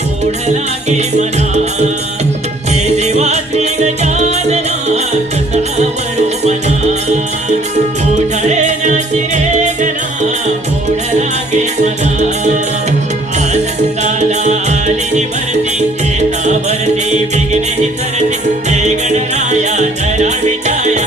वेगना ओढ लागे हे देवा श्री गजानना तो ठरेण्याची वेगना ओढ लागे मला आनंदाला आली भरती येता भरती विघ्ने सरती हे गणराया जरा विचाया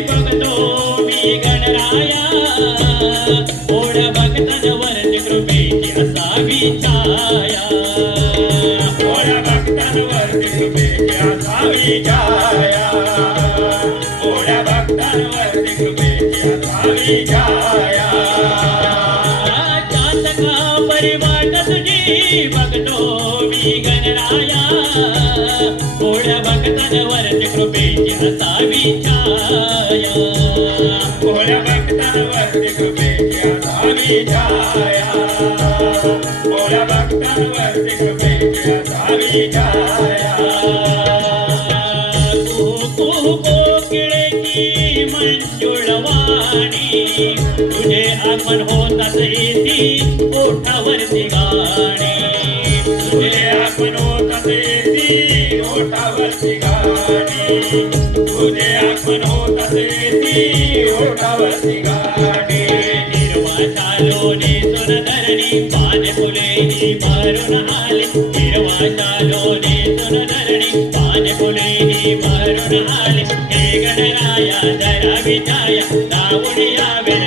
बघतो मी गणराया ओढ भक्तांवरती कृपेची असावी छाया ओढ भक्तांवरती कृपेची असावी छाया ओढ कृपेची असावी छाया चांदका परिवाट तुझी बघतो मी गणराया. ओढ्या भक्तांवरती कृपेची हसावी छाया. ओढ्या भक्तांवरती कृपेची हसावी छाया. ओढ्या भक्तांवरती कृपेची हसावी छाया. तुझे आगमन होतात येती ओठावरती गाणी तुझे आगमन होतात येती ओठावरती गाणी तुझे आगमन होतात येती ओठावरती गाणी हिरवा शालोने सुनधरणी पाने फुले भरून आले. हिरवा शालोने सुनधरणी विजाया जाऊन या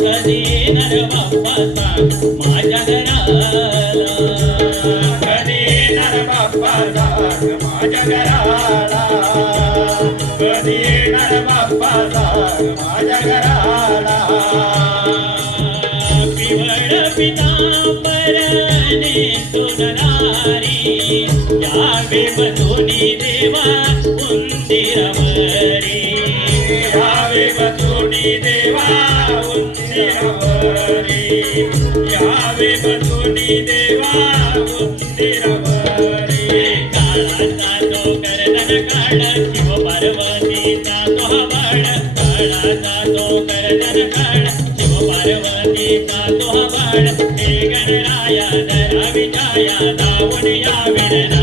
देवा उंदिरमरी येणार बाप्पाचा माझ्या घराला कधी यावे बसोनी देवा काळाचा तो करदन शिव पार्वतीचा तो काळाचा तो करदन शिव पार्वतीचा तो हे गणराया दरा विजाया दावून या विरणा